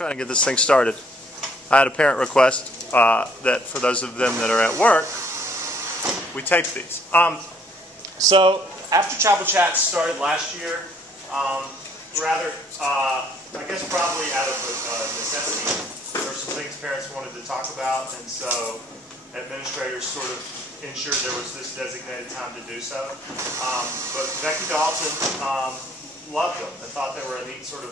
trying to get this thing started. I had a parent request that for those of them that are at work, we tape these. So after Chapel Chat started last year, rather, I guess probably out of necessity, there were some things parents wanted to talk about, and so administrators sort of ensured there was this designated time to do so. But Becky Dalton loved them and thought they were a neat sort of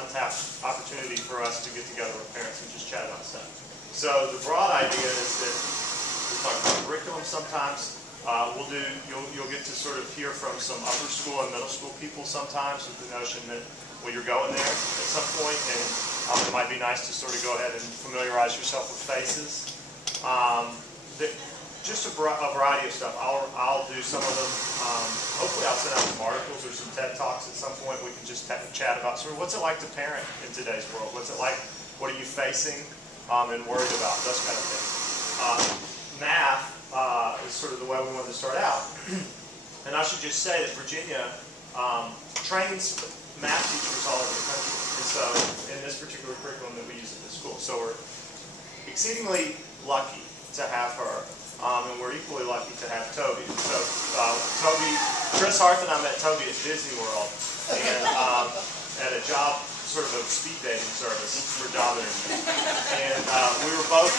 untapped opportunity for us to get together with parents and just chat about stuff. So the broad idea is that we'll talk about curriculum sometimes. You'll get to sort of hear from some upper school and middle school people sometimes with the notion that, well, you're going there at some point, and it might be nice to sort of go ahead and familiarize yourself with faces. Just a variety of stuff. I'll do some of them. Hopefully I'll send out some articles or some TED Talks at some point. We can just chat about sort of what's it like to parent in today's world? What's it like? What are you facing and worried about? Those kind of things. Math is sort of the way we wanted to start out. And I should just say that Virginia trains math teachers all over the country. And so in this particular curriculum that we use at this school. So we're exceedingly lucky to have her. And we're equally lucky to have Toby. So Chris Harth and I met Toby at Disney World and at a job, sort of a speed dating service for job interviews. And we were both,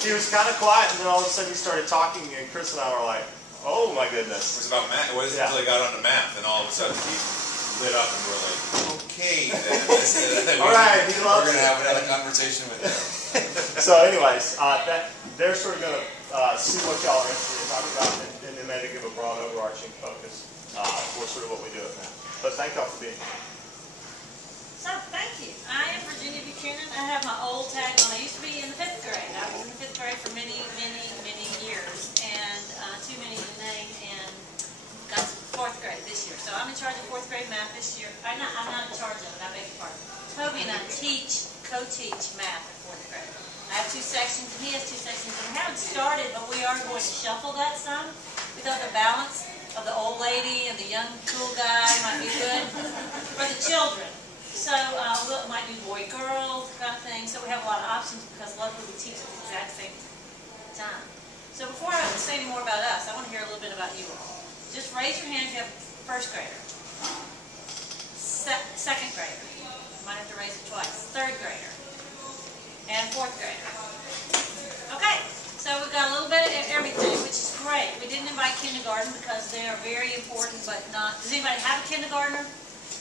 he was kind of quiet, and then all of a sudden he started talking, and Chris and I were like, oh my goodness. It was about math. It wasn't until he got onto math, and all of a sudden he lit up, and we're like, okay, then. All right, he loves We're going to have another conversation with him. So anyways, they're sort of going to see what y'all are interested in talking about, and then maybe give a broad overarching focus for sort of what we do at math. But thank y'all for being here. So, thank you. I am Virginia Buchanan. I have my old tag on. I used to be in the 5th grade. I was in the 5th grade for many, many, many years, and too many to name, and got to 4th grade this year. So I'm in charge of 4th grade math this year. I'm not in charge of it. I beg your pardon. Toby and I co-teach math in 4th grade. I have 2 sections, and he has 2 sections. And we haven't started, but we are going to shuffle that some. We thought the balance of the old lady and the young cool guy might be good for the children. So it might be boy-girl kind of thing. So we have a lot of options because luckily we teach at the exact same time. So before I say any more about us, I want to hear a little bit about you all. Just raise your hand if you have 1st grader, 2nd grader. You might have to raise it twice. 3rd grader, and 4th grader. Okay, so we've got a little bit of everything, which is great. We didn't invite kindergarten because they are very important, but not. Does anybody have a kindergartner?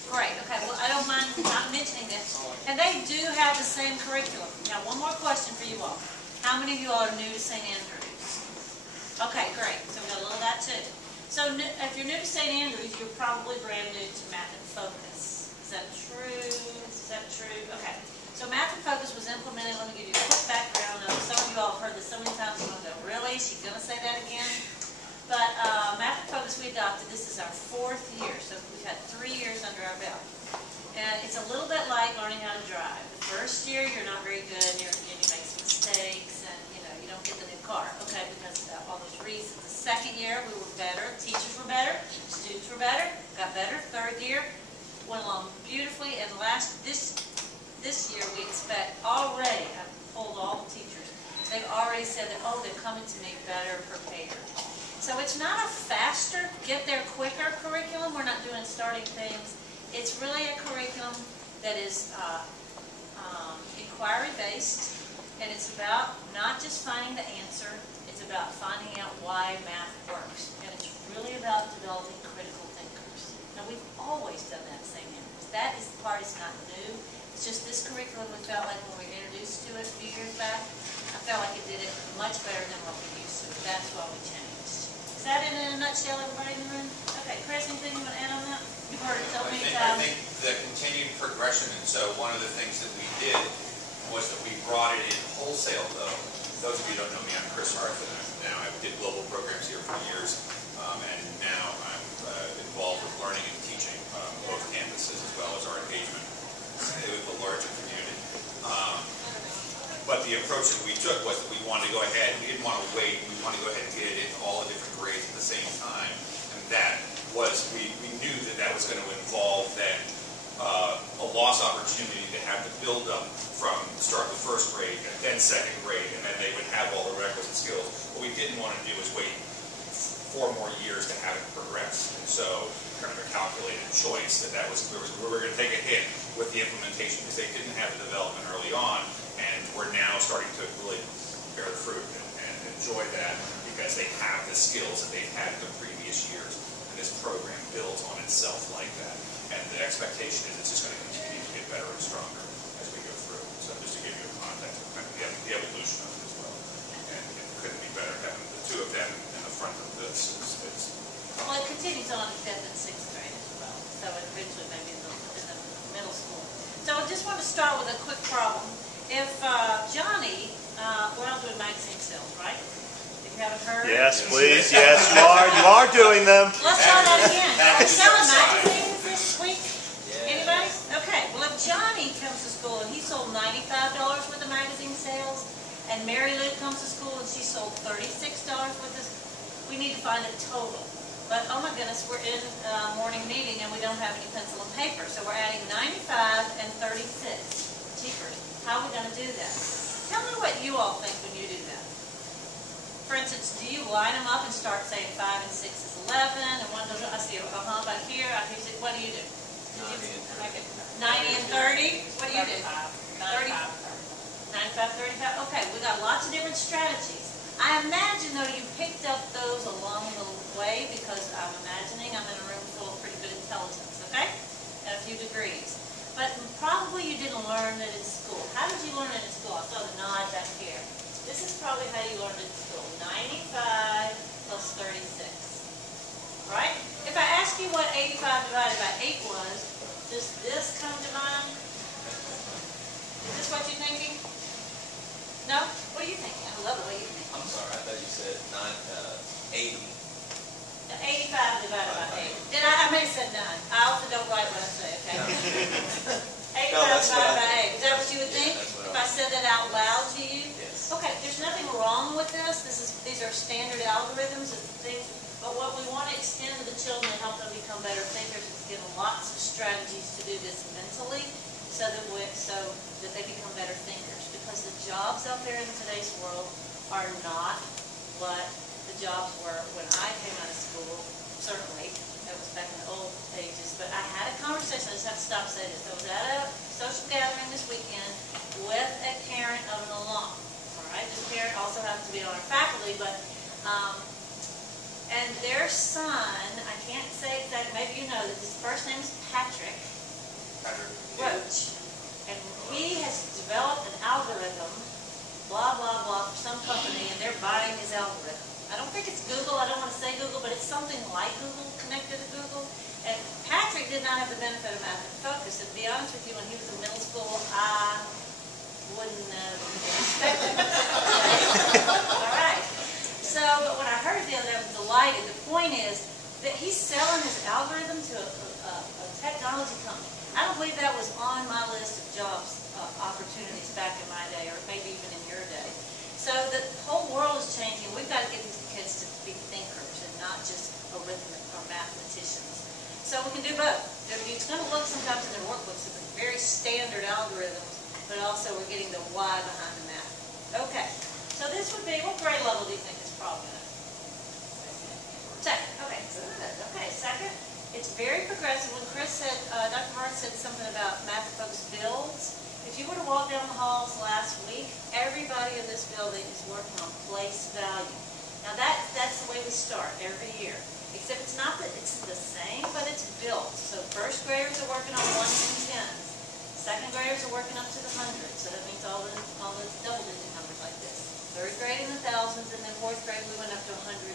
Great. Okay. Well, I don't mind not mentioning this. And they do have the same curriculum. Now, one more question for you all. How many of you all are new to St. Andrews? Okay, great. So we've got a little of that too. So if you're new to St. Andrews, you're probably brand new to Math and Focus. Is that true? Is that true? Okay. So Math and Focus was implemented. Let me give you a quick background. Some of you all have heard this so many times. You're going to go, really? She's going to say that again? But Math and Focus we adopted. This is our 4th year, so we've had 3 years under our belt. And it's a little bit like learning how to drive. The first year you're not very good, and you make some mistakes, and you don't get the new car, okay, because of all those reasons. The 2nd year we were better, teachers were better, students were better, got better. 3rd year went along beautifully, and this year we expect already. I've polled all the teachers. They've already said that they're coming to me better prepared. So it's not a faster, get there quicker curriculum. We're not doing starting things. It's really a curriculum that is inquiry-based, and it's about not just finding the answer, it's about finding out why math works. And it's really about developing critical thinkers. Now, we've always done that at St. Andrews. That is the part that's not new. It's just this curriculum we felt like when we were introduced to it a few years back, I felt like it did it much better than what we used to. That's why we changed. Is that in a nutshell, everybody in the room? Okay, Chris, anything you want to add on that? You've heard it so many times. I think the continued progression, and so one of the things that we did was that we brought it in wholesale, though. Those of you who don't know me, I'm Chris Harth, and now I did global programs here for years, and now I'm involved with learning and teaching both campuses as well as our engagement with the larger community. But the approach that we took was that we wanted to go ahead, we didn't want to wait, we wanted to go ahead and get it into all the different grades at the same time. And that was, we knew that was going to involve then a lost opportunity to have the build-up from the start of the first grade, and then second grade, and then they would have all the requisite skills. What we didn't want to do is wait 4 more years to have it progress. And so, kind of a calculated choice that we were going to take a hit with the implementation because they didn't have the development early on, and we're now starting to really bear the fruit and enjoy that because they have the skills that they've had the previous years. And this program builds on itself like that. And the expectation is it's just going to continue to get better and stronger as we go through. So just to give you a context of kind of the evolution of it as well. And it couldn't be better having the 2 of them in the front of this. Well, it continues on in 5th and 6th grade as well. So eventually maybe in the middle school. So I just want to start with a quick problem. If Johnny, we're not doing magazine sales, right? If you haven't heard. Yes, please. Yes, you are. You are doing them. Let's try that again. Are we selling magazines this week? Anybody? Okay. Well, if Johnny comes to school and he sold $95 worth of magazine sales, and Mary Lou comes to school and she sold $36 worth of, we need to find a total. But oh my goodness, we're in morning meeting and we don't have any pencil and paper, so we're adding 95 and 36 cheapers. How are we going to do that? Tell me what you all think when you do that. For instance, do you line them up and start saying 5 and 6 is 11, and one goes, I see back here, I hear 6. What do you do? 90 and 30? What do you do? 35, 35. Okay, we got lots of different strategies. I imagine, though, you picked up those along the way because I'm imagining I'm in a room full of pretty good intelligence, okay? And a few degrees. But probably you didn't learn it in school. How did you learn it in school? I saw the nod back here. This is probably how you learned it in school. 95 plus 36. Right? If I ask you what 85 divided by 8 was, does this come to mind? Is this what you're thinking? No? What are you thinking? I love the way you think. I'm sorry, I thought you said 80. 85 divided by 8. I may have said 9. I also don't write what I say, okay? 85 divided by 8. Is that what you would think? If I said that out loud to you? Yes. Okay, there's nothing wrong with this. These are standard algorithms and things. But what we want to extend to the children and help them become better thinkers is give them lots of strategies to do this mentally so that they become better thinkers. Because the jobs out there in today's world are not what the jobs were when I came out of school. Certainly, that was back in the old ages. But I had a conversation, I just have to stop and say this. I was at a social gathering this weekend with a parent of an alum. All right, this parent also happens to be on our faculty, but and their son, I can't say exactly, maybe you know that his first name is Patrick Roach. And he has developed an algorithm, blah, blah, blah, for some company, and they're buying his algorithm. I don't think it's Google, I don't want to say Google, but it's something like Google, connected to Google. And Patrick did not have the benefit of Math and Focus. And to be honest with you, when he was in middle school, I wouldn't have expected it. All right. So, but when I heard it the other day, I was delighted. The point is that he's selling his algorithm to a technology company. I don't believe that was on my list of jobs opportunities back in my day, or maybe even in your day. So the whole world is changing. We've got to get these kids to be thinkers and not just arithmetic or mathematicians. So we can do both. It's going to look sometimes in their workbooks as very standard algorithms, but also we're getting the why behind the math. Okay. So this would be, what grade level do you think this problem is? Second. Okay. Good. Okay. Second. It's very progressive. When Chris said, Dr. Hart said something about Math and Focus builds. If you were to walk down the halls last week, everybody in this building is working on place value. Now that's the way we start every year. Except it's not that it's the same, but it's built. So first graders are working on 1s and 10s. Second graders are working up to the 100s. So that means all the double-digit numbers like this. Third grade in the thousands, and then fourth grade we went up to 100,000.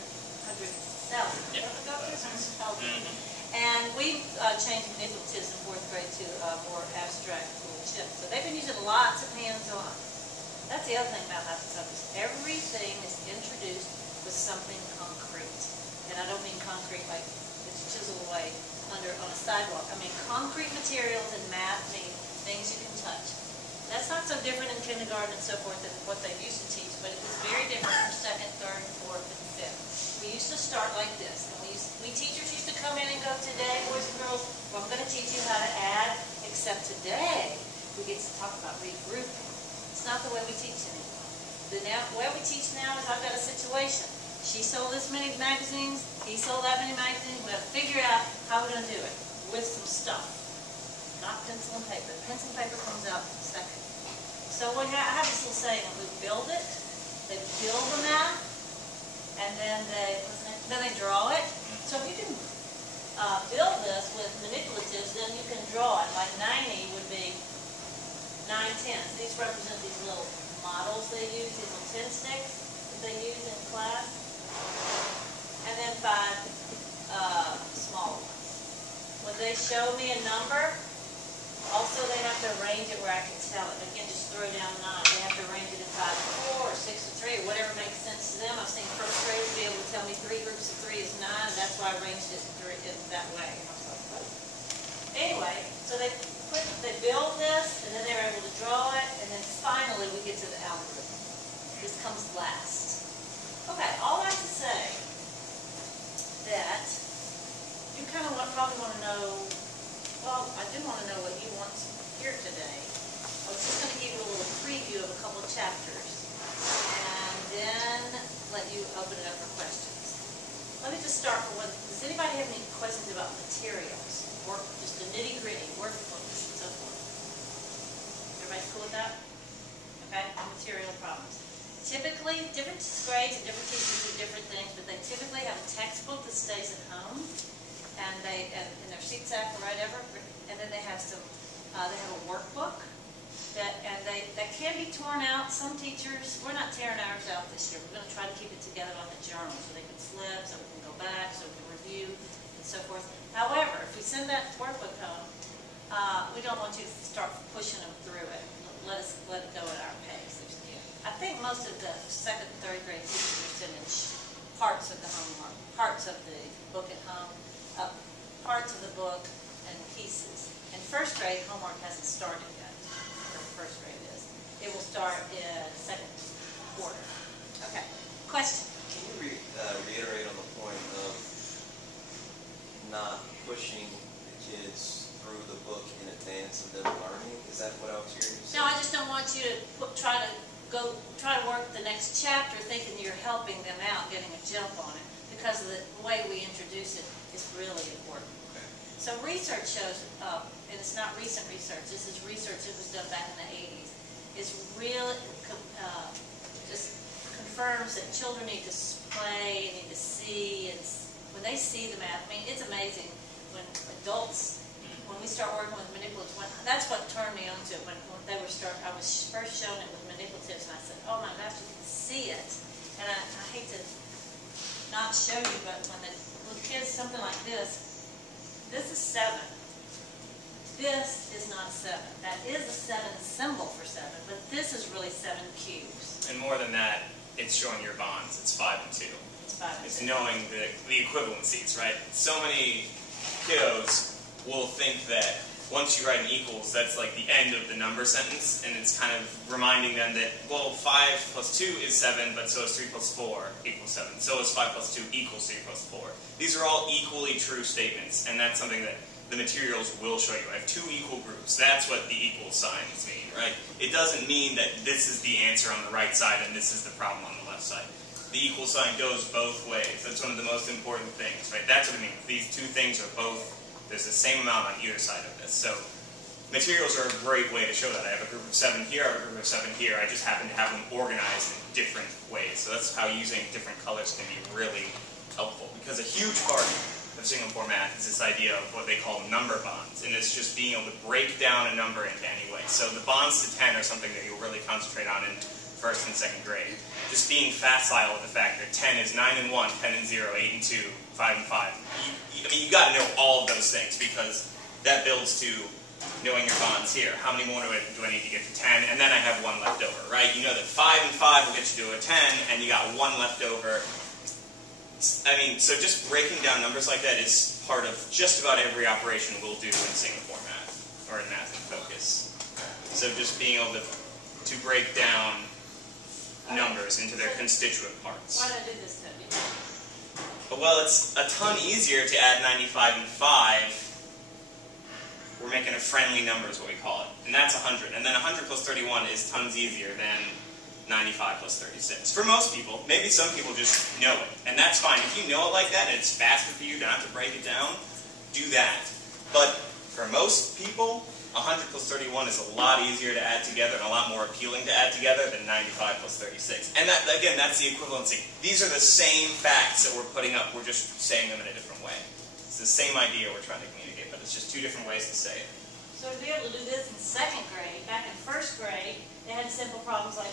Yep. And we changed manipulatives in fourth grade to more abstract shit. So they've been using lots of hands-on. That's the other thing about Math and Focus. Everything is introduced with something concrete. And I don't mean concrete like it's chiseled away on a sidewalk. I mean concrete materials in math mean things you can touch. That's not so different in kindergarten and so forth than what they used to teach, but it was very different for second, third, fourth, and fifth. We used to start like this, and we teachers used to come in and go, today, boys and girls, I'm going to teach you how to add, except today, we get to talk about regrouping. It's not the way we teach anymore. The way we teach now is I've got a situation. She sold this many magazines, he sold that many magazines, we have to figure out how we're going to do it with some stuff. Not pencil and paper. Pencil and paper comes out second. So I have this little saying, we build it, they build the map, and then they draw it. So if you can build this with manipulatives, then you can draw it. Like 90 would be 9 10s. These represent these little models they use, these little 10 sticks that they use in class. And then 5 small ones. When they show me a number, also they have to arrange it where I can tell it. They can't just throw down 9. They have to arrange it in 5 to 4 or 6 to 3, or whatever makes sense to them. I've seen first graders be able to tell me 3 groups of 3 is 9, and that's why I arranged it that way. Anyway, so they build this, and then they're able to draw it, and then finally we get to the algorithm. This comes last. Okay, all that to say that you kind of probably want to know, well, I do want to know what you want to hear today. I was just going to give you a little preview of a couple of chapters, and then let you open it up for questions. Let me just start for one. Does anybody have any questions about materials? Work, just the nitty-gritty, workbooks, and so forth. Everybody cool with that? Okay, material problems. Typically, different grades and different teachers do different things, but they typically have a textbook that stays at home, and in their seat sack or whatever, and then they have some, they have a workbook that can be torn out. Some teachers, we're not tearing ours out this year. We're going to try to keep it together on the journal so they can flip, so we can go back, so we can review, and so forth. However, if we send that workbook home, we don't want you to start pushing them through it. Let it go at our pace. I think most of the second and third grade teachers are sending parts of the homework, parts of the book at home, parts of the book, and pieces. In first grade, homework hasn't started yet, or first grade is. It will start in second quarter. Okay, question? Can you reiterate on the point of not pushing the kids through the book in advance of them learning? Is that what I was hearing you say? No, I just don't want you to try to work the next chapter thinking you're helping them out, getting a jump on it, because of the way we introduce it is really important. Okay. So research shows, and it's not recent research, this is research that was done back in the 80s, is really just confirms that children need to play, need to see, and when they see the math, I mean, it's amazing when adults, when we start working with manipulatives, that's what turned me onto it. When they were I was first shown it with manipulatives, and I said, oh my gosh, you can see it. And I hate to not show you, but when the little kids, something like this is 7. This is not 7. That is a 7 symbol for 7, but this is really 7 cubes. And more than that, it's showing your bonds. It's 5 and 2. It's 5 and 2. It's knowing the equivalencies, right? So many kiddos will think that once you write an equals, that's like the end of the number sentence, and it's kind of reminding them that, well, 5 plus 2 is 7, but so is 3 plus 4 equals 7. So is 5 plus 2 equals 3 plus 4. These are all equally true statements, and that's something that the materials will show you. I have 2 equal groups. That's what the equal signs mean, right? It doesn't mean that this is the answer on the right side and this is the problem on the left side. The equal sign goes both ways. That's one of the most important things, right? That's what it means. These 2 things are both, there's the same amount on either side of this. So materials are a great way to show that. I have a group of 7 here, I have a group of 7 here. I just happen to have them organized in different ways. So that's how using different colors can be really helpful. Because a huge part of single form math is this idea of what they call number bonds. And it's just being able to break down a number into any way. So the bonds to 10 are something that you'll really concentrate on in first and second grade. Just being facile with the fact that 10 is 9 and 1, 10 and 0, 8 and 2, 5 and 5. I mean, you got to know all of those things because that builds to knowing your bonds here. How many more do I need to get to 10? And then I have 1 left over, right? You know that 5 and 5 will get you to a 10, and you got 1 left over. I mean, so just breaking down numbers like that is part of just about every operation we'll do in single form math, or in Math in Focus. So just being able to to break down numbers into their constituent parts. Why did I do this, Toby? Well, it's a ton easier to add 95 and 5. We're making a friendly number is what we call it. And that's 100. And then 100 plus 31 is tons easier than 95 plus 36. For most people. Maybe some people just know it. And that's fine. If you know it like that and it's faster for you, don't have to break it down, do that. But for most people, 100 plus 31 is a lot easier to add together and a lot more appealing to add together than 95 plus 36. And that, again, that's the equivalency. These are the same facts that we're putting up. We're just saying them in a different way. It's the same idea we're trying to communicate, but it's just two different ways to say it. So to be able to do this in second grade, back in first grade, they had simple problems like,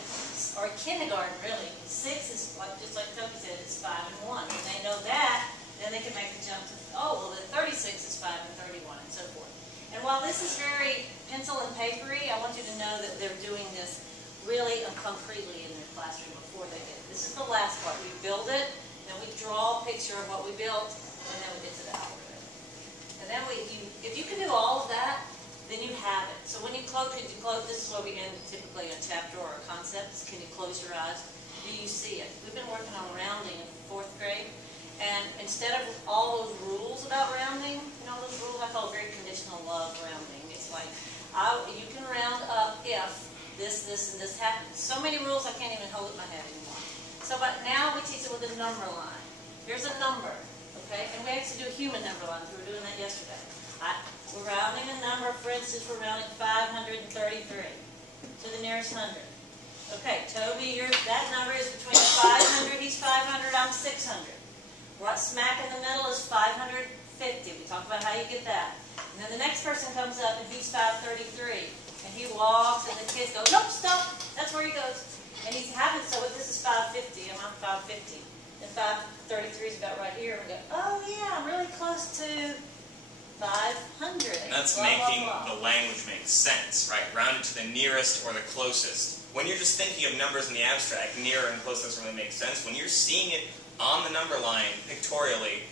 or kindergarten really, 6 is, like, just like Toby said, it's 5 and 1. When they know that, then they can make the jump to, oh, well, the 36 is 5 and 31, and so forth. And while this is very pencil and papery, I want you to know that they're doing this really and concretely in their classroom before they did. This is the last part. We build it, then we draw a picture of what we built, and then we get to the algorithm. And then if you can do all of that, then you have it. So when you close, this is what we end typically a chapter or a concept, is can you close your eyes? Do you see it? We've been working on rounding in 4th grade. And instead of all those rules about rounding, you know, those rules I call very conditional love rounding. It's like, you can round up if this, and this happens. So many rules I can't even hold in my head anymore. So but now we teach it with a number line. Here's a number, okay? And we actually do a human number line. We were doing that yesterday. We're rounding a number. For instance, we're rounding 533 to the nearest 100. Okay, Toby, that number is between 500. He's 500. I'm 600. Right smack in the middle is 550. We talked about how you get that. And then the next person comes up and he's 533. And he walks and the kids go, nope, stop. That's where he goes. And he's having, so this is 550 and I'm 550. And 533 is about right here. And we go, oh yeah, I'm really close to 500. And that's blah, making blah, blah. the language make sense, right? Round it to the nearest or the closest. When you're just thinking of numbers in the abstract, near and close doesn't really make sense. When you're seeing it on the number line, pictorially,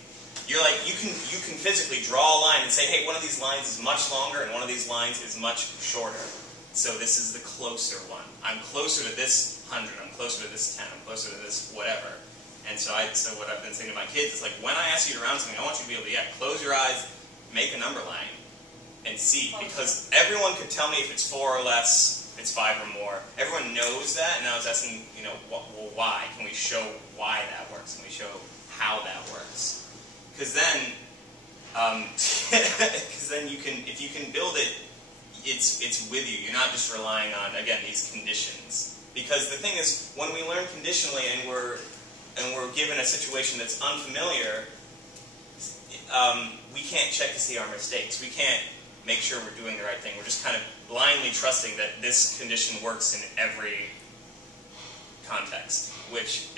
you're like, you can physically draw a line and say, hey, one of these lines is much longer and one of these lines is much shorter. So this is the closer one. I'm closer to this 100, I'm closer to this 10, I'm closer to this whatever. And so what I've been saying to my kids is like, when I ask you to round something, I want you to be able to, close your eyes, make a number line, and see. Because everyone could tell me if it's 4 or less, it's 5 or more. Everyone knows that, and I was asking, well, why? Can we show why that works? Can we show how that works? Because then, you can, if you can build it, it's with you. You're not just relying on, again, these conditions. Because the thing is, when we learn conditionally and we're given a situation that's unfamiliar, we can't check to see our mistakes. We can't make sure we're doing the right thing. We're just kind of blindly trusting that this condition works in every context, which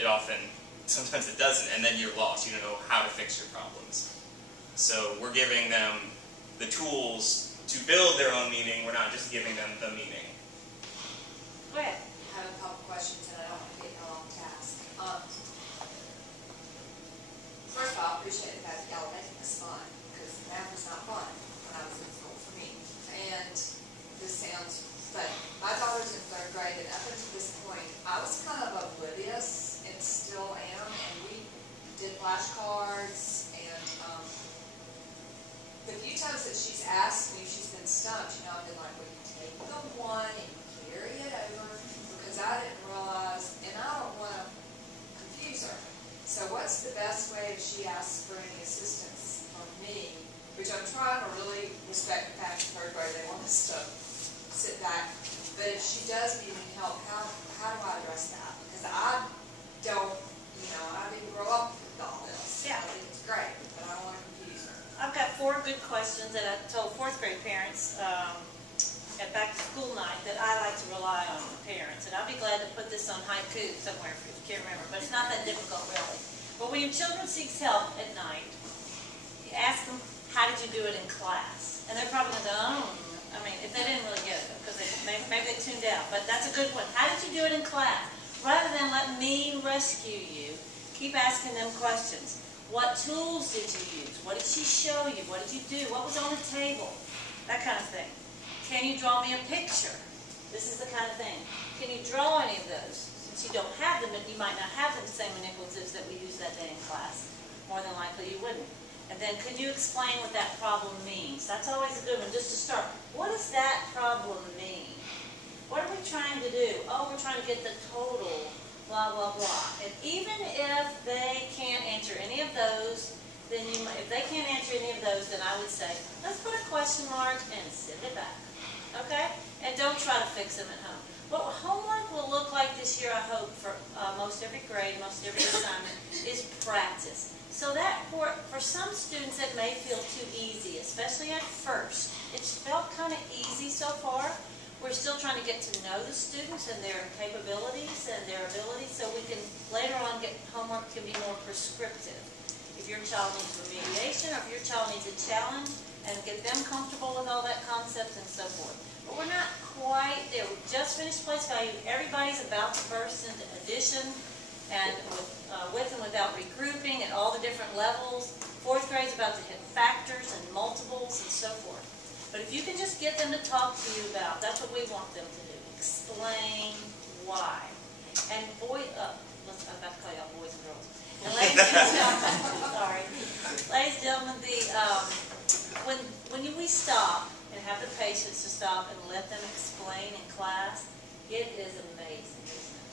sometimes it doesn't, and then you're lost. You don't know how to fix your problems. So we're giving them the tools to build their own meaning. We're not just giving them the meaning. Go ahead. I have a couple questions, and I don't want to get you off task. First of all, I appreciate the fact that y'all are making this fun, because math was not fun when I was in school for me. And this sounds funny. My daughter's in 3rd grade, and up until this point, I was kind of oblivious, and still am, and we did flashcards, and the few times that she's asked me if she's been stumped, I've been like, well, you take the 1 and you carry it over, because I didn't realize, and I don't want to confuse her. So what's the best way if she asks for any assistance from me, which I'm trying to really respect the fact in 3rd grade they want us to sit back, but if she does need any help, how do I address that? Because I don't, I didn't grow up with all this. Yeah. I think it's great, but I don't want to confuse her. I've got 4 good questions that I told 4th grade parents at back to school night that I like to rely on the parents. And I'll be glad to put this on haiku somewhere if you can't remember, but it's not that difficult really. But when your children seeks help at night, you ask them, how did you do it in class? And they're probably going to go, if they didn't really get it, because maybe they tuned out. But that's a good one. How did you do it in class? Rather than let me rescue you, keep asking them questions. What tools did you use? What did she show you? What did you do? What was on the table? That kind of thing. Can you draw me a picture? This is the kind of thing. Can you draw any of those? Since you don't have them, and you might not have the same manipulatives that we used that day in class. More than likely you wouldn't. And then could you explain what that problem means? That's always a good one, just to start. What does that problem mean? What are we trying to do? Oh, we're trying to get the total, blah, blah, blah. And even if they can't answer any of those, then if they can't answer any of those, then I would say, let's put a question mark and send it back. Okay? And don't try to fix them at home. What homework will look like this year, I hope, for most every grade, most every assignment, is practice. So that for some students it may feel too easy, especially at first. It's felt kind of easy so far. We're still trying to get to know the students and their capabilities and their abilities, so we can later on homework can be more prescriptive. If your child needs remediation, or if your child needs a challenge, and get them comfortable with all that concept and so forth. But we're not quite there. We just finished place value. Everybody's about to burst into addition, and with and without regrouping at all the different levels. Fourth grade's about to hit factors and multiples and so forth. But if you can just get them to talk to you about, that's what we want them to do. Explain why. And I'm about to call y'all boys and girls. And ladies and gentlemen, sorry. Ladies and gentlemen, when we stop and have the patience to stop and let them explain in class, it is amazing, isn't it?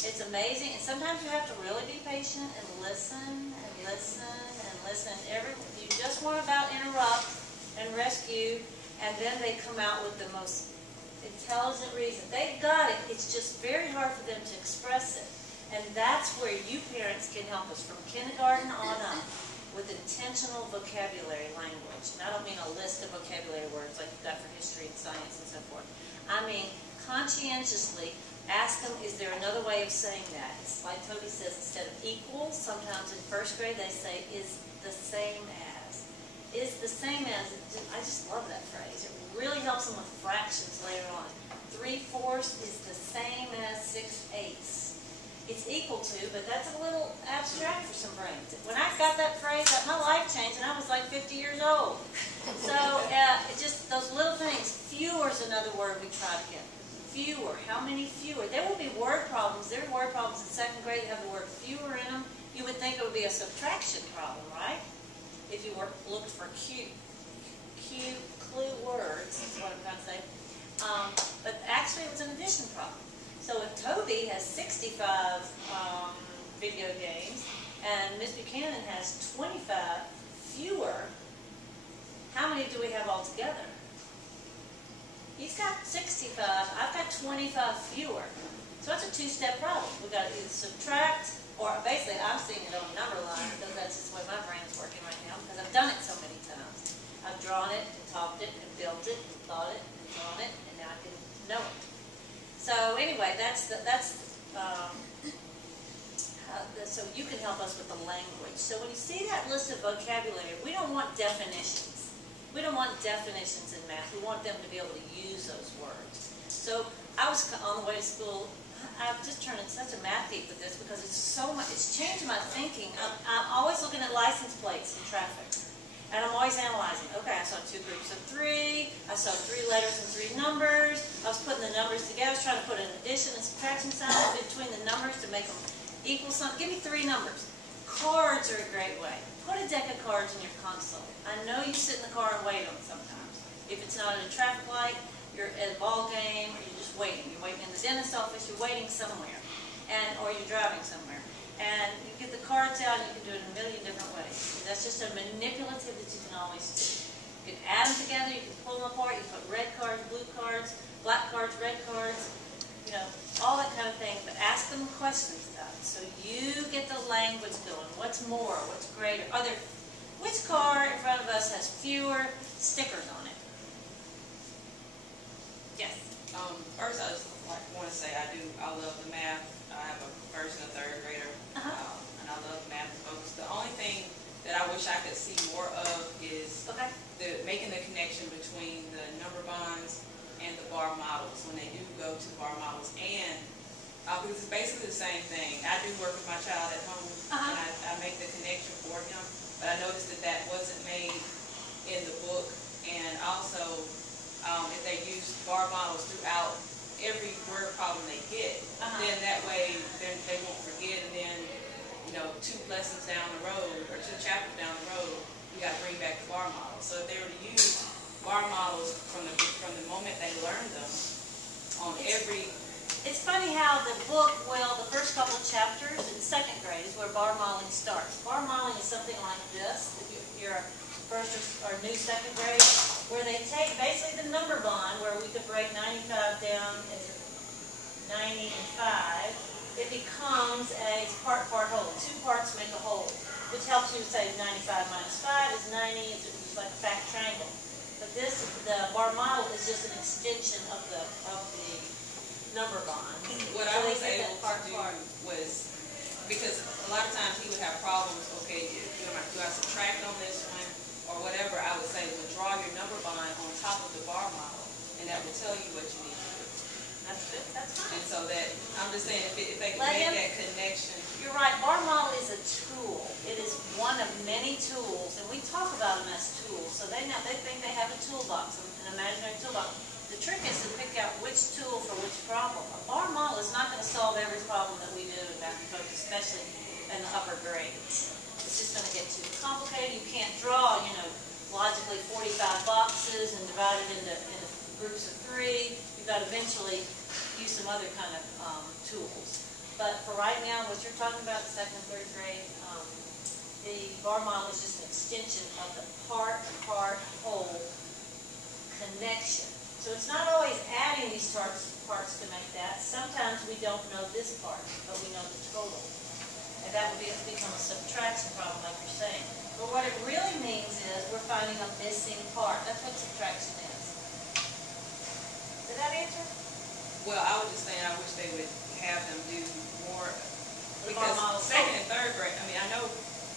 It's amazing, and sometimes you have to really be patient and listen and listen and listen. You just want to about interrupt and rescue, and then they come out with the most intelligent reason. They've got it. It's just very hard for them to express it. And that's where you parents can help us from kindergarten on up with intentional vocabulary language. And I don't mean a list of vocabulary words like you've got for history and science and so forth. I mean conscientiously ask them, is there another way of saying that? It's like Toby says, instead of equals, sometimes in first grade they say, is the same as. Is the same as. I just love that phrase. It really helps them with fractions later on. 3/4 is the same as 6/8. It's equal to, but that's a little abstract for some brains. When I got that phrase, my life changed, and I was like 50 years old. So just those little things. Fewer is another word we try to get. Fewer. How many fewer? There will be word problems. There are word problems in second grade that have the word fewer in them. You would think it would be a subtraction problem, right? If you looked for clue words, is what I'm trying to say. But actually it was an addition problem. So if Toby has 65 video games and Ms. Buchanan has 25 fewer, how many do we have altogether? He's got 65, I've got 25 fewer. So that's a two-step problem. We've got to either subtract, or basically I'm seeing it on a number line because that's just the way my brain is working right now because I've done it so many times. I've drawn it and talked it and built it and thought it and drawn it, and now I can know it. So anyway, so you can help us with the language. So when you see that list of vocabulary, we don't want definitions. We don't want definitions in math. We want them to be able to use those words. So I was on the way to school. I've just turned into such a math geek with this because it's so much. It's changed my thinking. I'm always looking at license plates in traffic. And I'm always analyzing. Okay, I saw 2 groups of 3. I saw 3 letters and 3 numbers. I was putting the numbers together. I was trying to put an addition and subtraction sign between the numbers to make them equal something. Give me 3 numbers. Cards are a great way. Put a deck of cards in your console. I know you sit in the car and wait on them sometimes. If it's not at a traffic light, you're at a ball game, or you're just waiting. You're waiting in the dentist's office. You're waiting somewhere, or you're driving somewhere. And you get the cards out, and you can do it in a million different ways. That's just a manipulative that you can always do. You can add them together, you can pull them apart, you can put red cards, blue cards, black cards, red cards, all that kind of thing. But ask them questions about it. So you get the language going. What's more? What's greater? Which car in front of us has fewer stickers on it? Yes? First, I just want to say I love the math. I have a first and a third grader, and I love math folks. The only thing that I wish I could see more of is making the connection between the number bonds and the bar models when they do go to bar models, and because it's basically the same thing. I do work with my child at home, and I make the connection for him, but I noticed that wasn't made in the book, and also if they use bar models throughout every word problem they get, then that way they won't forget, and then, you know, 2 lessons down the road, or 2 chapters down the road, you got to bring back the bar model. So if they were to use bar models from the moment they learn them on every... It's funny how the book, well, the first couple of chapters in 2nd grade is where bar modeling starts. Bar modeling is something like this, if you're a first or new 2nd grade, where they take basically the number bond, where we could break 95 down into 90 and 5. It becomes a part-part whole. 2 parts make a whole, which helps you say 95 minus 5 is 90. It's just like a fact triangle. But the bar model is just an extension of the number bond. What I was able to do was, because a lot of times he would have problems, okay, do I subtract on this one or whatever, I would say, well, draw your number bond on top of the bar model, and that will tell you what you need to do. That's good. That's fine. And so that, I'm just saying, if they can make that connection. You're right. Bar model is a tool. It is one of many tools, and we talk about them as tools. So they think they have a toolbox, an imaginary toolbox. The trick is to pick out which tool for which problem. A bar model is not going to solve every problem that we do in math and focus, especially in the upper grades. It's just going to get too complicated. You can't draw, you know, logically 45 boxes and divide it into groups of 3. You've got to eventually use some other kind of tools. But for right now, what you're talking about, 2nd and 3rd grade, the bar model is just an extension of the part-part whole connection. So it's not always adding these parts to make that. Sometimes we don't know this part, but we know the total. And that would become a subtraction problem, like you're saying. But what it really means is we're finding a missing part. That's what subtraction is. Did that answer? Well, I was just saying I wish they would have them do more, The because bar model. 2nd and 3rd grade, I mean, I know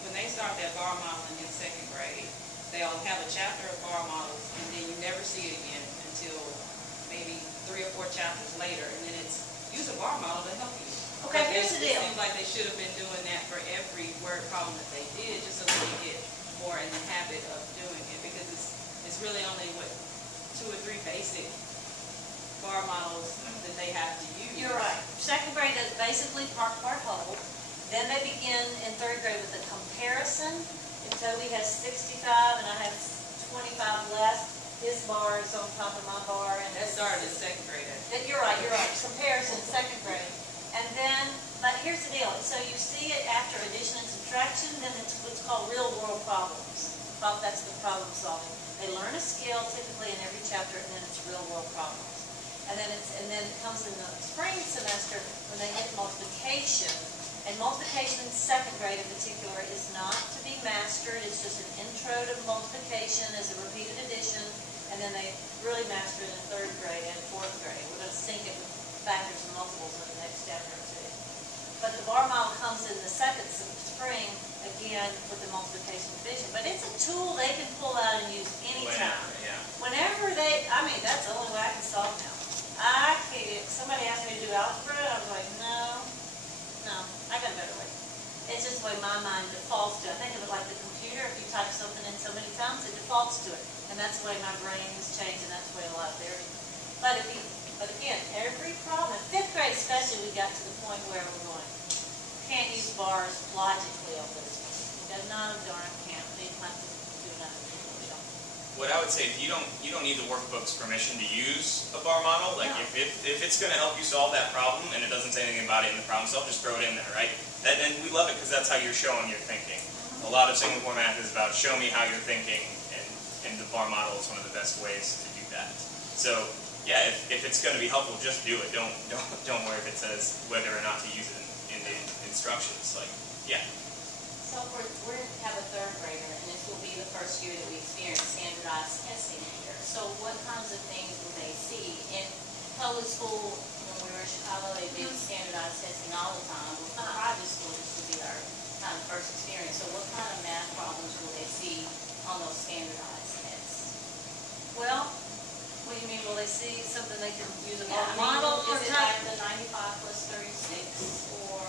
when they start that bar modeling in 2nd grade, they'll have a chapter of bar models, and then you never see it again until maybe 3 or 4 chapters later, and then it's use a bar model to help you. Okay, here's the deal. It seems like they should have been doing that for every word problem that they did, just so that they get more in the habit of doing it, because it's really only, 2 or 3 basic bar models that they have to use. You're right. 2nd grade is basically part-part whole. Then they begin in 3rd grade with a comparison. And Toby has 65 and I have 25 left. His bar is on top of my bar. And that started in 2nd grade. You're right, you're right. Comparison, 2nd grade. And then, but here's the deal. So you see it after addition and subtraction, then it's what's called real-world problems. That's the problem solving. They learn a skill typically in every chapter, and then it's real-world problems. And then it comes in the spring semester when they hit multiplication. And multiplication in 2nd grade in particular is not to be mastered. It's just an intro to multiplication as a repeated addition. And then they really master it in 3rd grade and 4th grade. We're going to sync it with factors and multiples in the next chapter or 2. But the bar model comes in the 2nd spring, again, with the multiplication division. But it's a tool they can pull out and use anytime. Whenever I mean, that's the only way I can solve now. Somebody asked me to do algebra, I was like, no, I got a better way. It's just the way my mind defaults to it. I think of it like the computer. If you type something in so many times, it defaults to it. And that's the way my brain has changed, and that's the way a lot of theory. But again, every problem, in 5th grade especially, we got to the point where we're going, can't use bars logically on this one. No, darn, can't. They have to do another thing. What I would say is you don't need the workbook's permission to use a bar model. Like if it's going to help you solve that problem and it doesn't say anything about it in the problem itself, just throw it in there, right? And we love it because that's how you're showing your thinking. A lot of single core math is about show me how you're thinking, and the bar model is one of the best ways to do that. So yeah, if it's going to be helpful, just do it. Don't worry if it says whether or not to use it in the instructions. Like So we're going to have a 3rd grader, and this will be the first year that we experience standardized testing here. So what kinds of things will they see? In public school, when we were in Chicago, they did standardized testing all the time. Well, for private school, this will be our kind of first experience. So what kind of math problems will they see on those standardized tests? Well, what do you mean? Will they see something they can use a Yeah, model? Is it like the 95 plus 36, or,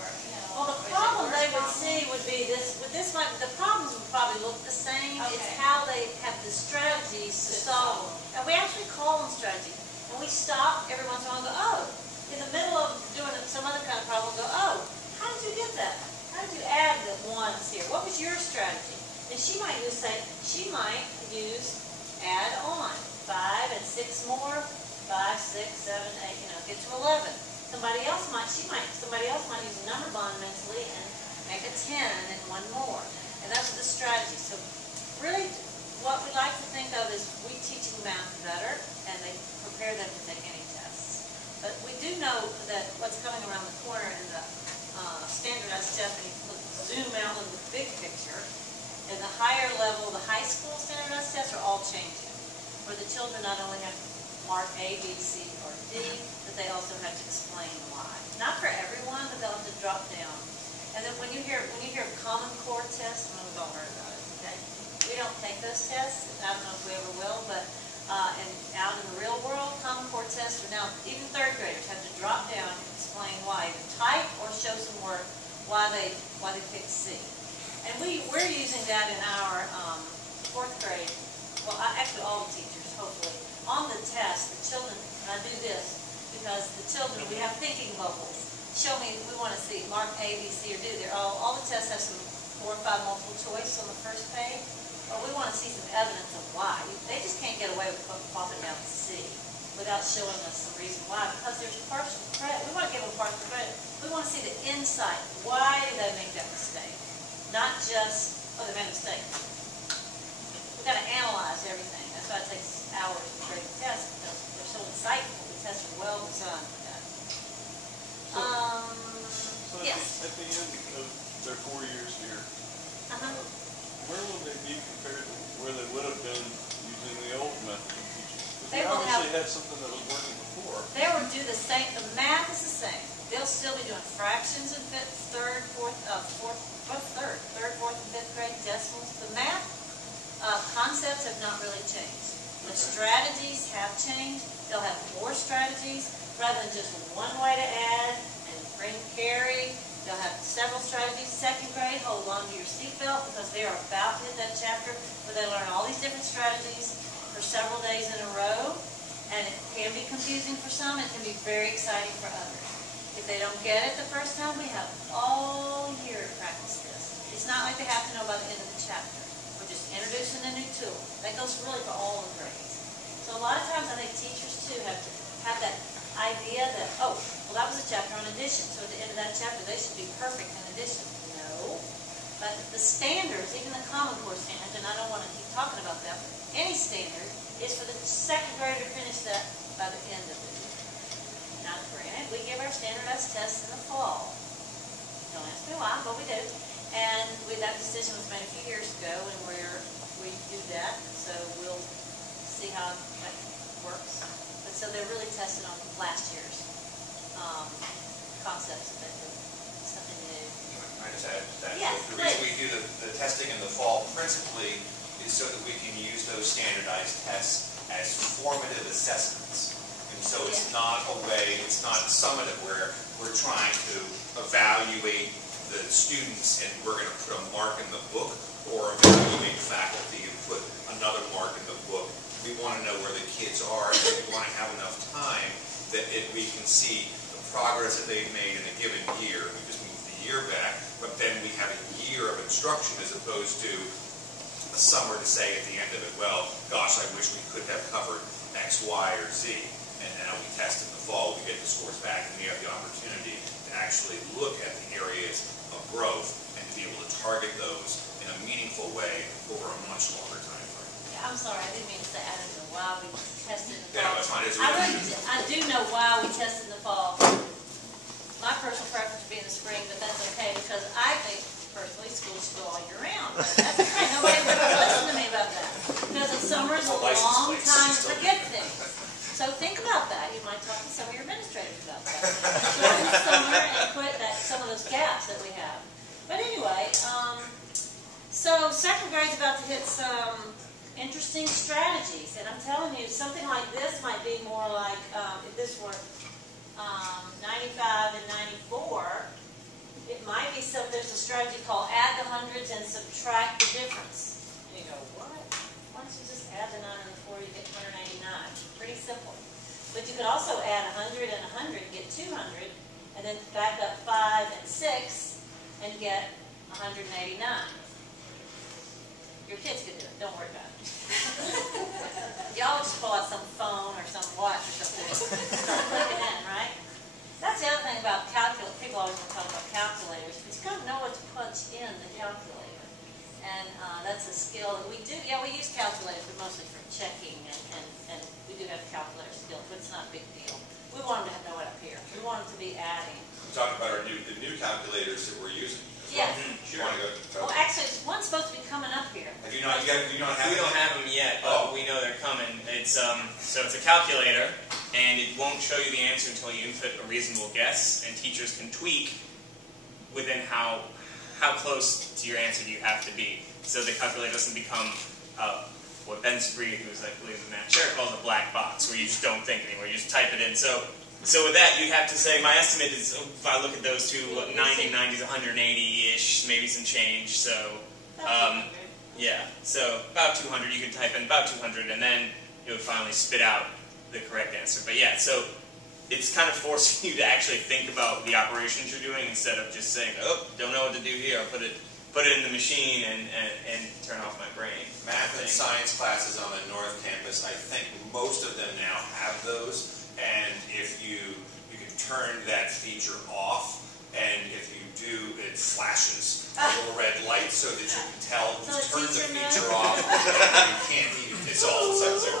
Well, the problem they would see would be this. With this one, the problems would probably look the same. Okay. It's how they have the strategies to solve them. And we actually call them strategies. And we stop every once in a while and go, oh, in the middle of doing some other kind of problem, go, oh, how did you get that? How did you add the ones here? What was your strategy? And she might use add on. 5 and 6 more, 5, 6, 7, 8, get to 11. Somebody else might use a number bond mentally and make a 10 and one more. And that's the strategy. So really what we like to think of is we teaching math better and they prepare them to take any tests. But we do know that what's coming around the corner in the standardized test, when you zoom out in the big picture, in the higher level, the high school standardized tests are all changing, where the children not only have to mark A, B, C, or D, but they also have to explain why. Not for everyone, but they'll have to drop down. And then when you hear Common Core tests, I know we've all heard about it, okay? We don't take those tests. I don't know if we ever will, but out in the real world, Common Core tests are now, even third graders have to drop down and explain why, either type or show some work why they picked C. And we're using that in our fourth grade. Well, actually all the teachers, hopefully. On the test, the children, and I do this because the children, we have thinking bubbles. Show me, we want to see, mark A, B, C, or D. All the tests have some 4 or 5 multiple choice on the first page. But we want to see some evidence of why. They just can't get away with popping down to C without showing us some reason why. Because there's partial credit. We want to give them partial credit. We want to see the insight. Why did they make that mistake? Not just, oh, they made a mistake. We've got to analyze everything. That's why it takes hours to grade the test, because they're so insightful. The tests are well designed for that. So yes. At the end of their 4 years here, where will they be compared to where they would have been using the old method of teaching? Because they obviously had something that was working before. They will do the same. The math is the same. They'll still be doing fractions in third, fourth, and fifth grade, decimals. The math concepts have not really changed. The strategies have changed. They'll have more strategies rather than just one way to add and bring carry. They'll have several strategies. Second grade, hold on to your seatbelt because they are about to hit that chapter where they learn all these different strategies for several days in a row. And it can be confusing for some. It can be very exciting for others. If they don't get it the first time, we have all year to practice this. It's not like they have to know by the end of the chapter. We're just introducing a new tool. That goes really for all the grades. So a lot of times I think teachers too have to have that idea that, oh, well that was a chapter on addition, so at the end of that chapter they should be perfect in addition. No. But the standards, even the Common Core standards, and I don't want to keep talking about that, but any standard is for the second grader to finish that by the end of the year. Now granted, we give our standardized tests in the fall. Don't ask me why, but we do. And that decision was made a few years ago, and we do that, so we'll see how that works. But so they're really tested on last year's concepts that they did. Something new. I just add to that. Yes, the reason we do the testing in the fall principally is so that we can use those standardized tests as formative assessments. And so it's not a way, it's not summative where we're trying to evaluate the students and we're going to put a mark in the book or evaluate faculty and put another mark in the book. We want to know where the kids are and we want to have enough time that we can see the progress that they've made in a given year. We just move the year back, but then we have a year of instruction as opposed to a summer to say at the end of it, well, gosh, I wish we could have covered X, Y, or Z. And now we test in the fall, we get the scores back, and we have the opportunity to actually look at the areas of growth and to be able to target those in a meaningful way over a much longer time frame. Yeah, I'm sorry, I didn't mean to say I don't know why we test in the fall. Yeah, that's fine. I do know why we test in the fall. My personal preference would be in the spring, but that's okay because I think personally schools should go all year round. But that's okay. Nobody's ever listened to me about that. Because the summer is a long time to forget things. So think about that. You might talk to some of your administrators about that. During the summer and put some of those gaps that we have. But anyway, so second grade's about to hit some interesting strategies. And I'm telling you, something like this might be more like, if this were 95 and 94, it might be there's a strategy called add the hundreds and subtract the difference. And you go, what? don't you just add the 9 and the 4, you get 189. Pretty simple. But you could also add 100 and 100, get 200, and then back up 5 and 6, and get 189. Your kids can do it. Don't worry about it. Y'all just pull out some phone or some watch or something and start clicking in, right? That's the other thing about calculators. People always want to talk about calculators, but you got to know what to punch in the calculator. And that's a skill that we do. Yeah, we use calculators, but mostly for checking, and we do have calculator skills, but it's not a big deal. We want them to know it up here. We want them to be adding. I'm talking about the new calculators that we're using. Yeah. Sure. You want to go? Well, actually, one's supposed to be coming up here. Have you not? You don't have. We don't have them yet, but we know they're coming. It's so it's a calculator, and it won't show you the answer until you input a reasonable guess, and teachers can tweak within how close to your answer do you have to be. So the calculator doesn't become what Ben Spree, who's I believe the math chair, calls a black box, where you just don't think anymore. You just type it in. So with that, you have to say, my estimate is, if I look at those two, 90, 90 to 180-ish, maybe some change. So, yeah. So about 200, you can type in about 200, and then it would finally spit out the correct answer. But yeah, so it's kind of forcing you to actually think about the operations you're doing instead of just saying, oh, don't know what to do here. I'll put it in the machine and turn off my brain. Math and science classes on the North Campus, I think most of them now have those. And if you can turn that feature off, and if you do, it flashes a little red light so that you can tell who's turned the feature off, and you can't even, it's all sensory.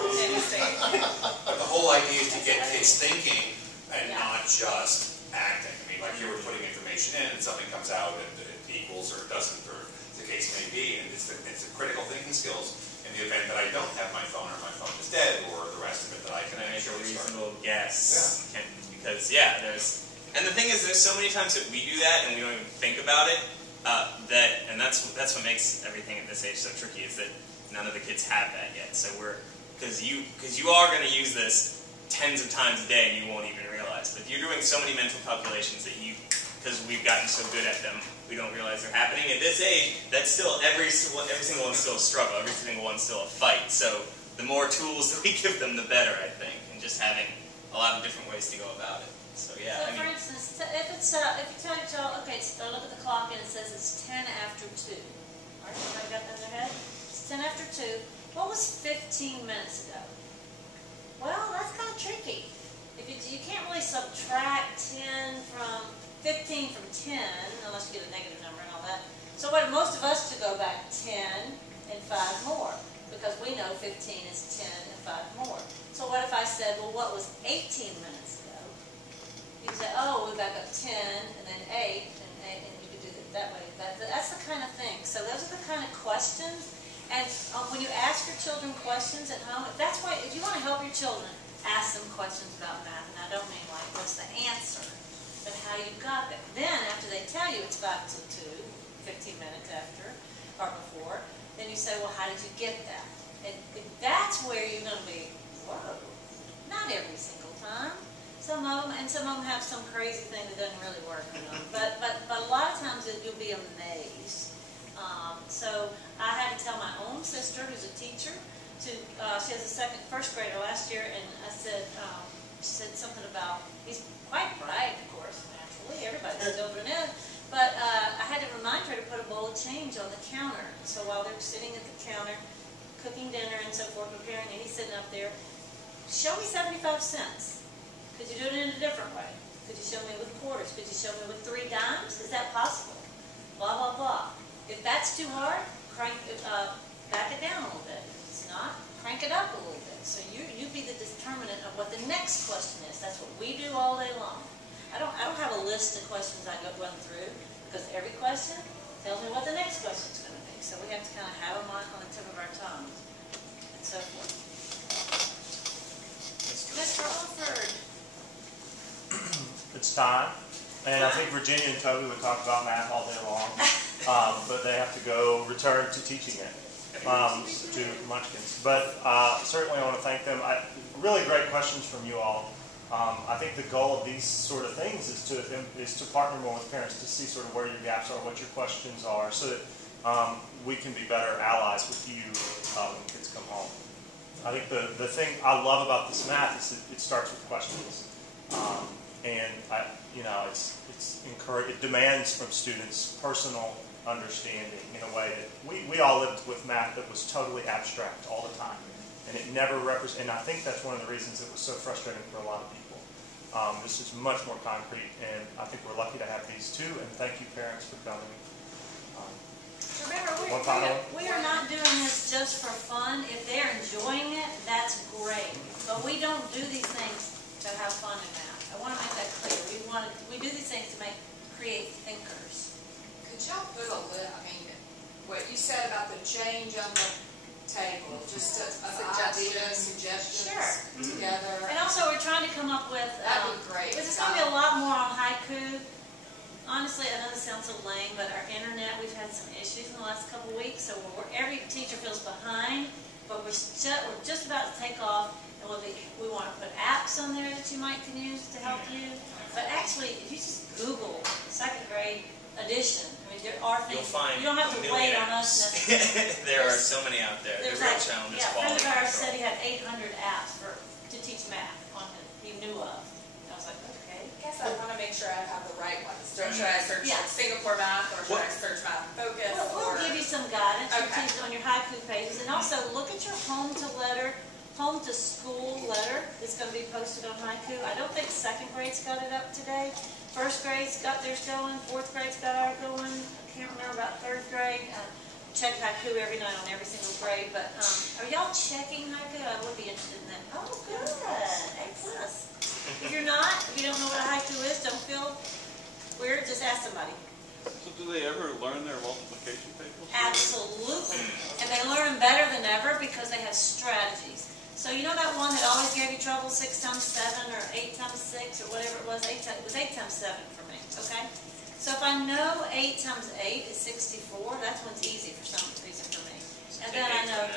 But the whole idea is to get kids thinking and not just acting. I mean, like you were putting information in and something comes out and it equals or doesn't, or the case may be, and it's the critical thinking skills. In the event that I don't have my phone or my phone is dead, or the rest of it that I can make a actually reasonable guess. Yeah. Because and the thing is, there's so many times that we do that and we don't even think about it. And that's what makes everything at this age so tricky, is that none of the kids have that yet. So because you are going to use this tens of times a day and you won't even realize. But you're doing so many mental calculations that because we've gotten so good at them, we don't realize they're happening. At this age, that's still every single one's still a struggle. Every single one's still a fight. So the more tools that we give them, the better, I think. And just having a lot of different ways to go about it. So yeah. So for instance, if you tell your child, okay, look at the clock and it says it's 10 after 2. All right, everybody got that in their head? It's 10 after 2. What was 15 minutes ago? Well, that's kind of tricky. If you can't really subtract 15 from 10, unless you get a negative number and all that. So what most of us to go back 10 and 5 more, because we know 15 is 10 and 5 more. So what if I said, well, what was 18 minutes ago? You could say, oh, we back up 10 and then 8, and you could do it that way. That's the kind of thing. So those are the kind of questions. And when you ask your children questions at home, that's why, if you want to help your children, ask them questions about math. And I don't mean like, what's the answer? But how you got there. Then, after they tell you it's 5 till 2, 15 minutes after, or before, then you say, well, how did you get that? And that's where you're going to be, whoa, not every single time. Some of them have some crazy thing that doesn't really work for them. But a lot of times you'll be amazed. So I had to tell my own sister, who's a teacher, she has a first grader last year, and I said, she said something about, he's quite bright, of course, naturally, everybody's children is, but I had to remind her to put a bowl of change on the counter. So while they're sitting at the counter, cooking dinner and so forth, preparing, and he's sitting up there, show me 75 cents. Could you do it in a different way? Could you show me with quarters? Could you show me with 3 dimes? Is that possible? Blah, blah, blah. If that's too hard, back it down a little bit. If it's not, crank it up a little bit. So you be the determinant of what the next question is. That's what we do all day long. I don't have a list of questions I run through, because every question tells me what the next question is going to be. So we have to kind of have them on the tip of our tongues and so forth. Mr. Alford. It's time. And I think Virginia and Toby would talk about math all day long, but they have to go return to teaching it to Munchkins. But certainly I want to thank them. Really great questions from you all. I think the goal of these sort of things is to partner more with parents to see sort of where your gaps are, what your questions are, so that we can be better allies with you when kids come home. I think the thing I love about this math is it starts with questions, and it demands from students personal understanding in a way that we all lived with math that was totally abstract all the time, and it never and I think that's one of the reasons it was so frustrating for a lot of people. This is much more concrete, and I think we're lucky to have these too, and thank you parents for coming. Remember, we are not doing this just for fun. If they're enjoying it, that's great. But we don't do these things to have fun in math. I want to make that clear. We do these things to create thinkers. Could y'all put what you said about the change on the table, just suggestions together. And also, we're trying to come up with. That'd be great. There's going to be a lot more on haiku. Honestly, I know this sounds so lame, but our internet, we've had some issues in the last couple of weeks, so every teacher feels behind, but we're just about to take off, and we want to put apps on there that you can use to help you. But actually, if you just Google second grade edition, there are things. You don't have to wait on us necessarily. There are so many out there. The real challenge is quality control. A friend of ours said he control. had 800 apps to teach math on that he knew of. I was like, okay. I guess I want to make sure I have the right ones. Should I search Singapore math, or should I search math focus? We'll give you some guidance on your haiku pages, and also look at your home to school letter that's going to be posted on haiku. I don't think second grade's got it up today. First grade's got theirs going. Fourth grade's got ours going. I can't remember about third grade. Check haiku every night on every single grade. But are y'all checking haiku? I would be interested in that. Oh, good. Excellent. If you're not, if you don't know what a haiku is, don't feel weird. Just ask somebody. So do they ever learn their multiplication tables? Absolutely. And they learn better than ever because they have strategies. So you know that one that always gave you trouble, 6 times 7 or 8 times 6 or whatever it was? It was 8 times 7 for me, okay? So if I know 8 times 8 is 64, that one's easy for some reason for me. And then I know,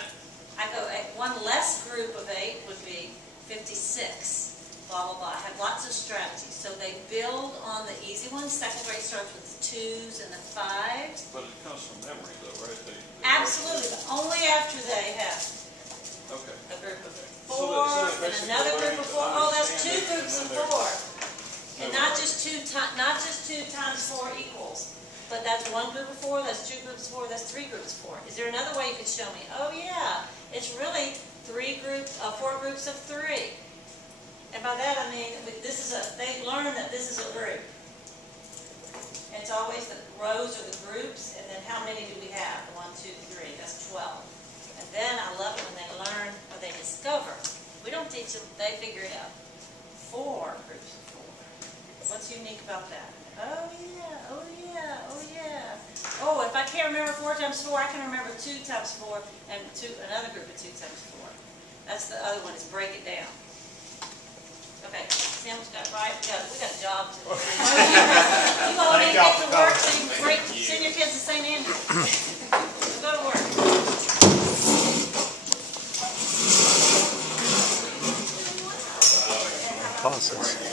one less group of 8 would be 56. Blah, blah, blah. I have lots of strategies. So they build on the easy ones. Second grade starts with the 2s and the 5s. But it comes from memory, though, right? Absolutely, but only after they have a group of 4 and another group of 4. Oh, that's 2 groups of 4. And not just 2 times 4 equals. But that's 1 group of 4, that's 2 groups of 4, that's 3 groups of 4. Is there another way you could show me? Oh, yeah. It's really 4 groups of 3. And by that I mean, they learn that this is a group. And it's always the rows or the groups, and then how many do we have? 1, 2, 3, that's 12. And then I love it when they learn or they discover. We don't teach them, they figure it out. 4 groups of 4. What's unique about that? Oh yeah, oh yeah, oh yeah. Oh, if I can't remember 4 times 4, I can remember 2 times 4 and another group of 2 times 4. That's the other one, is break it down. Okay, Sam's got it right. We got a job to do. You all need to get to work so you can send your kids to St. Andrews. So go to work. Pause this.